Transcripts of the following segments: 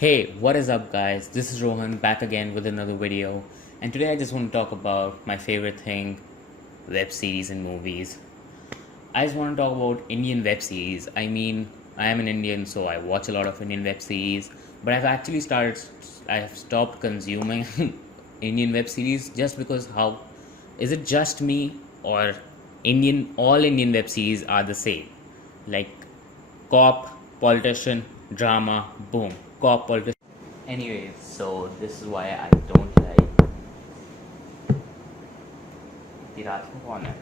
Hey, what is up, guys? This is Rohan back again with another video, and today I just want to talk about my favorite thing, web series and movies. I just want to talk about Indian web series. I am an Indian, so I watch a lot of Indian web series, but I have stopped consuming Indian web series just because how is it just me or all Indian web series are the same? Like cop, politician, drama, boom, cop, politician. Anyways, so this is why I don't like इतनी रात को कौन है?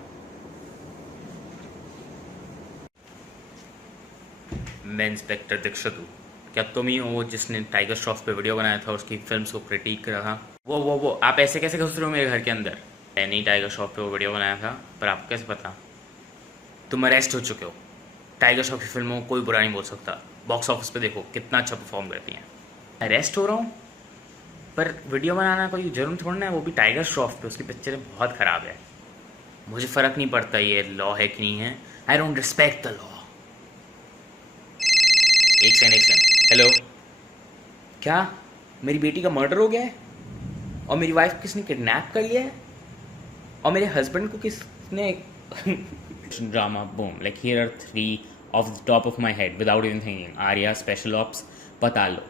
मैं inspector Dixit हूँ। क्या तुम ही हो वो जिसने टाइगर श्रॉफ पे वीडियो बनाया था, उसकी फिल्म्स को क्रिटिक करा था? वो आप ऐसे कैसे घुस रहे हो मेरे घर के अंदर? मैंने ही टाइगर श्रॉफ पे वो वीडियो बनाया था, पर आपको कैसे पता? तुम अरेस्ट हो चुके हो। टाइगर श्रॉफ की फिल्मों को कोई बुरा नहीं बोल सकता। बॉक्स ऑफिस पे देखो कितना अच्छा परफॉर्म करती हैं। अरेस्ट हो रहा हूँ, पर वीडियो बनाना कोई जरूर थोड़ा ना है, वो भी टाइगर श्रॉफ पे। उसकी पिक्चरें बहुत ख़राब है। मुझे फ़र्क नहीं पड़ता ये लॉ है कि नहीं है। I don't respect the law. एक सेकंड, हेलो, क्या मेरी बेटी का मर्डर हो गया है? और मेरी वाइफ किसने किडनैप कर लिया है? और मेरे हस्बैंड को किसने drama boom, like here are three of the top of my head without even thinking. Aarya, special ops, पतालो.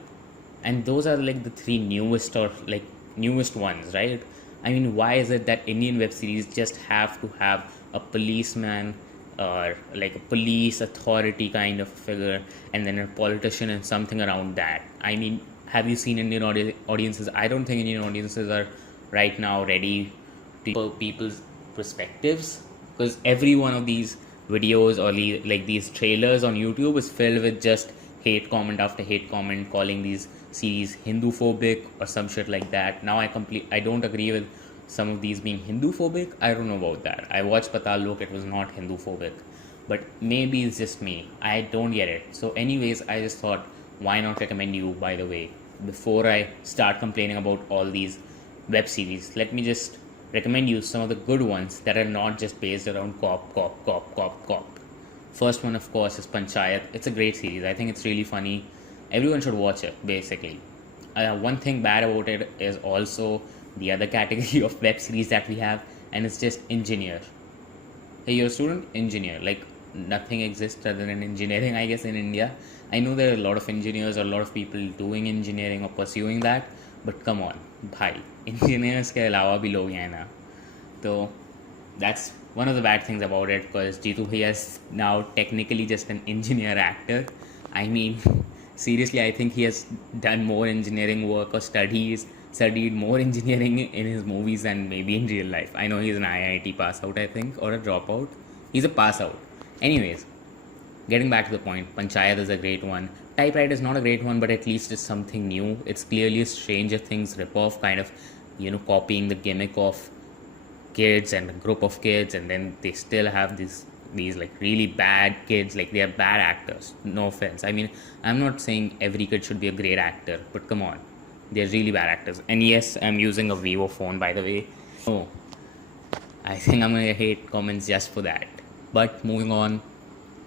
And those are like the three newest ones, right? I mean, why is it that Indian web series just have to have a policeman or like a police authority kind of figure and then a politician and something around that? I mean, have you seen Indian audiences? I don't think Indian audiences are right now ready to people's perspectives, because every one of these videos or like these trailers on YouTube is filled with just hate comment after hate comment, calling these series Hindu phobic or some shit like that. Now I don't agree with some of these being Hindu phobic. I don't know about that. I watched Patal Lok, it was not Hindu phobic, but maybe it's just me. I don't get it. So anyways, I just thought, why not recommend you, by the way, before I start complaining about all these web series, let me just recommend you some of the good ones that are not just based around cop. First one, of course, is Panchayat. It's a great series. I think it's really funny. Everyone should watch it, basically. One thing bad about it is also the other category of web series that we have, and it's just engineer. Hey, you're a student? Engineer. Like, nothing exists other than engineering, I guess, in India. I know there are a lot of engineers or a lot of people doing engineering or pursuing that, but come on, bhai. Engineers के अलावा भी लोग हैं ना. तो that's one of the bad things about it, because Jitu Bhaiya is now technically just an engineer actor. I mean, seriously, I think he has done more engineering work or studied more engineering in his movies than maybe in real life. I know he's an IIT pass out, I think, or a dropout. He's a pass out. Anyways, getting back to the point, Panchayat is a great one. Typewriter is not a great one, but at least it's something new. It's clearly a Stranger Things ripoff, kind of, copying the gimmick of kids and a group of kids, and then they still have these like really bad kids, like they are bad actors. No offense, I mean, I'm not saying every kid should be a great actor, but come on, they're really bad actors. And yes, I'm using a Vivo phone, by the way. Oh, I think I'm gonna hate comments just for that. But moving on,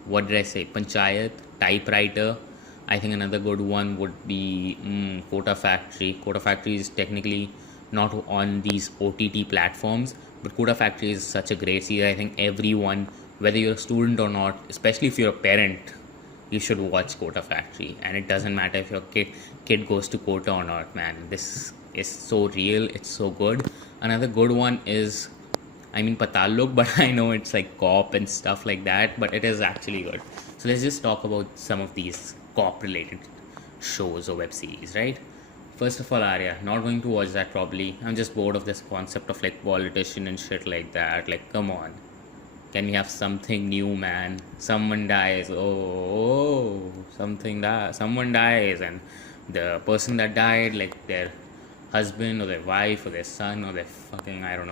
what did I say? Panchayat, Typewriter. I think another good one would be Kota Factory. Kota Factory is technically not on these OTT platforms, but Kota Factory is such a great series. I think everyone, whether you're a student or not, especially if you're a parent, you should watch Kota Factory. And it doesn't matter if your kid goes to Kota or not, man. This is so real. It's so good. Another good one is, Patal Lok, but I know it's like cop and stuff like that, but it is actually good. So let's just talk about some of these cop-related shows or web series, right? First of all, Arya, not going to watch that probably. I'm just bored of this concept of like politician and shit like that. Like, come on. Can we have something new, man? Someone dies. Someone dies, and the person that died, like their husband or their wife or their son or their fucking, I don't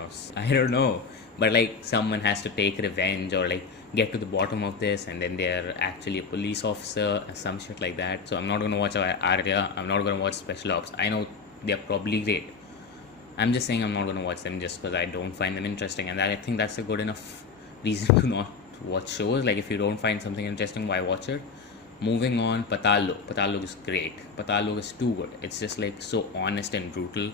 know. But like someone has to take revenge or like get to the bottom of this, and then they're actually a police officer and some shit like that. So I'm not gonna watch Arya. I'm not gonna watch Special Ops. I know they're probably great. I'm just saying I'm not gonna watch them just because I don't find them interesting, and I think that's a good enough reason to not watch shows. Like, if you don't find something interesting, why watch it? Moving on, Patal Lok. Patal Lok is great. Patal Lok is too good. It's just like so honest and brutal.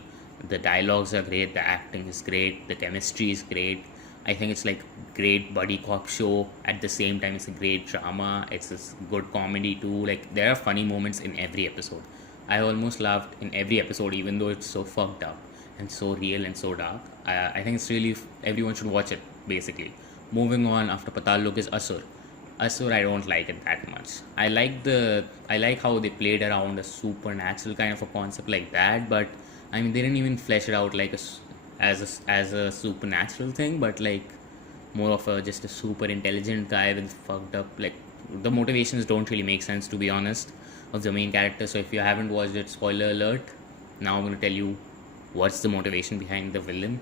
The dialogues are great. The acting is great. The chemistry is great. I think it's like great buddy cop show. At the same time, it's a great drama. It's a good comedy too. Like there are funny moments in every episode. I almost laughed in every episode, even though it's so fucked up and so real and so dark. I think it's really everyone should watch it. Basically, moving on after Patal Lok is Asur. Asur, I don't like it that much. I like how they played around a supernatural kind of a concept like that, but I mean they didn't even flesh it out like as a supernatural thing, but like more of a just a super intelligent guy with fucked up like the motivations don't really make sense to be honest of the main character. So if you haven't watched it, spoiler alert. Now I'm gonna tell you what's the motivation behind the villain.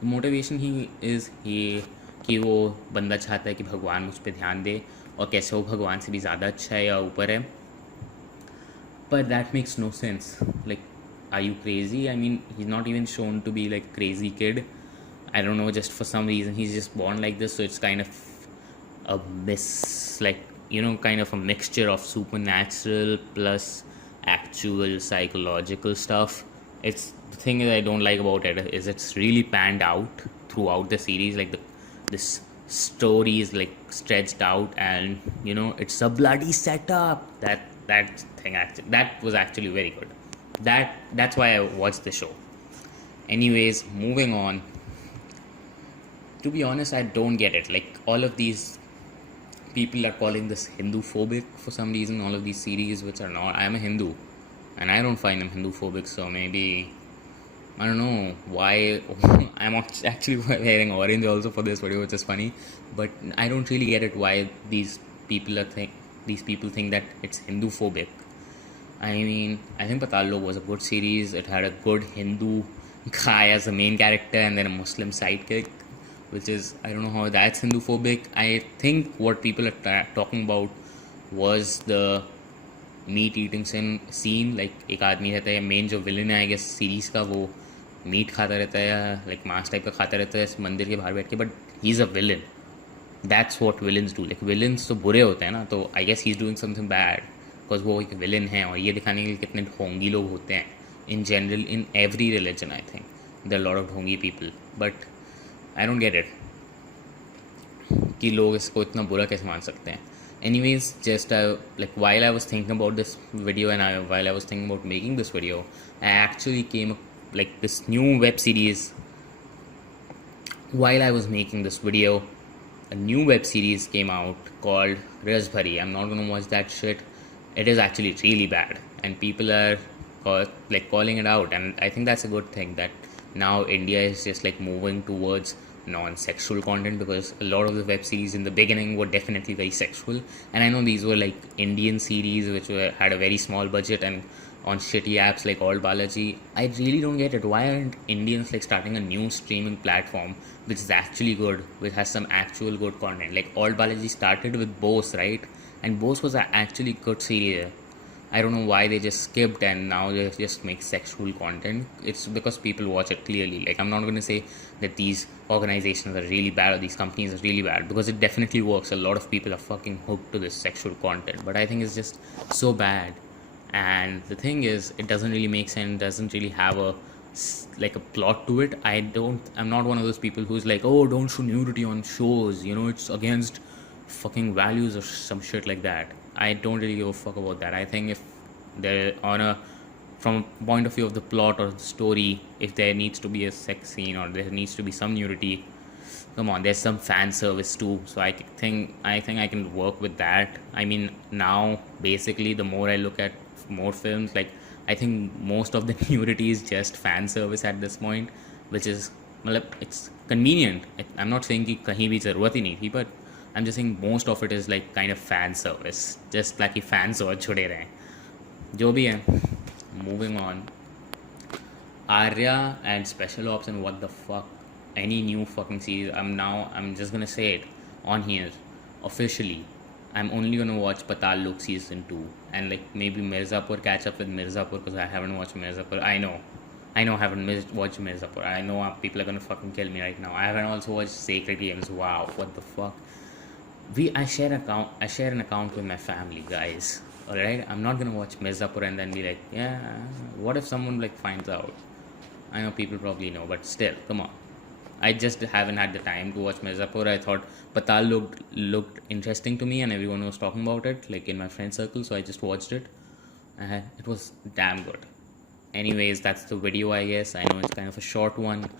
The motivation he is he कि वो बंदा चाहता है कि भगवान मुझ पर ध्यान दे और कैसे वो भगवान से भी ज़्यादा अच्छा है या ऊपर है. But that makes no sense. Like, are you crazy? I mean, he's not even shown to be like crazy kid. I don't know, just for some reason he's just born like this, so it's kind of a like, you know, kind of a mixture of supernatural plus actual psychological stuff. It's the thing that I don't like about it is it's really panned out throughout the series. Like this story is like stretched out, and you know it's a bloody setup. That thing actually that was actually very good. That's why I watched the show. Anyways, moving on. To be honest, I don't get it. Like all of these people are calling this Hindu phobic for some reason. All of these series which are not. I'm a Hindu, and I don't find them Hindu phobic. So maybe I don't know why. I'm actually wearing orange also for this video, which is funny. But I don't really get it why these people think that it's Hindu phobic. I mean, I think Patal Lok was a good series. It had a good Hindu guy as the main character and then a Muslim sidekick, which is, I don't know how that's Hindu phobic. I think what people are talking about was the meat eating scene. Like एक आदमी रहता है, main जो villain है I guess series का, वो meet खाता रहता है, लाइक मांस टाइप का खाता रहता है मंदिर के बाहर बैठ के, but he is a villain. That's what villains do. Like villains तो बुरे होते हैं ना, तो I guess he is doing something bad because वो एक विलन है. और ये दिखाने के लिए कितने ढोंगी लोग होते हैं in general in every religion. I think there lot of ढोंगी people, but I don't get it कि लोग इसको इतना बुरा कैसे मान सकते हैं. Anyways, just like while I was thinking about this video and while I was thinking about making this video, I actually came like this new web series. While I was making this video, a new web series came out called Rajbhari. I'm not gonna watch that shit. It is actually really bad, and people are calling it out, and I think that's a good thing that now India is just like moving towards non-sexual content, because a lot of the web series in the beginning were definitely very sexual, and I know these were like Indian series which had a very small budget and on shitty apps like All Balaji. I really don't get it. Why aren't Indians like starting a new streaming platform which is actually good, which has some actual good content? Like All Balaji started with Bose, right? And Bose was an actually good series. I don't know why they just skipped and now they just make sexual content. It's because people watch it clearly. Like, I'm not going to say that these organizations are really bad or these companies are really bad, because it definitely works. A lot of people are fucking hooked to this sexual content, but I think it's just so bad. And the thing is, it doesn't really make sense, doesn't really have a plot to it. I'm not one of those people who's like, oh, don't show nudity on shows, you know, it's against fucking values or some shit like that. I don't really give a fuck about that. I think if they're from a point of view of the plot or the story, if there needs to be a sex scene or there needs to be some nudity, come on, there's some fan service too. So I think I can work with that. I mean, now basically the more I look at more films, like I think most of the nudity is just fan service at this point, which is, it's convenient. I'm not saying कि कहीं भी ज़रूरत ही नहीं थी, but I'm just saying most of it is like kind of fan service, just like fans और जुड़े रहें, जो भी है. Moving on, Arya and Special Ops and what the fuck, any new fucking series. I'm just gonna say it on here officially. I'm only gonna watch Patal Lok season 2 and like maybe Mirzapur, catch up with Mirzapur, because I haven't watched Mirzapur. I know I haven't watched Mirzapur. I know people are gonna fucking kill me right now. I haven't also watched Sacred Games. Wow, what the fuck. I share an account with my family, guys. All right, I'm not gonna watch Mirzapur and then be like, yeah, what if someone like finds out? I know people probably know, but still, come on. I just haven't had the time to watch Mirzapur. I thought Patal looked interesting to me, and everyone was talking about it, like in my friend circle. So I just watched it, and it was damn good. Anyways, that's the video, I guess. I know it's kind of a short one.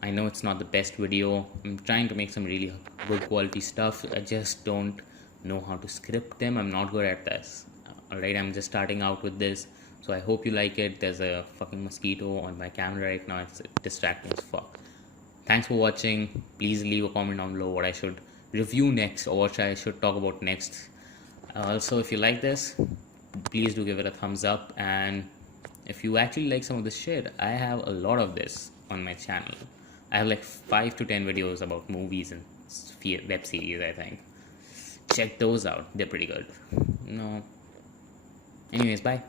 I know it's not the best video. I'm trying to make some really good quality stuff. I just don't know how to script them. I'm not good at this. Alright, I'm just starting out with this. So I hope you like it. There's a fucking mosquito on my camera right now. It's distracting as fuck. Thanks for watching. Please leave a comment down below what I should review next or what I should talk about next. Also, if you like this, please do give it a thumbs up. And if you actually like some of this shit, I have a lot of this on my channel. I have like 5 to 10 videos about movies and web series, I think. Check those out. They're pretty good. No. Anyways, bye.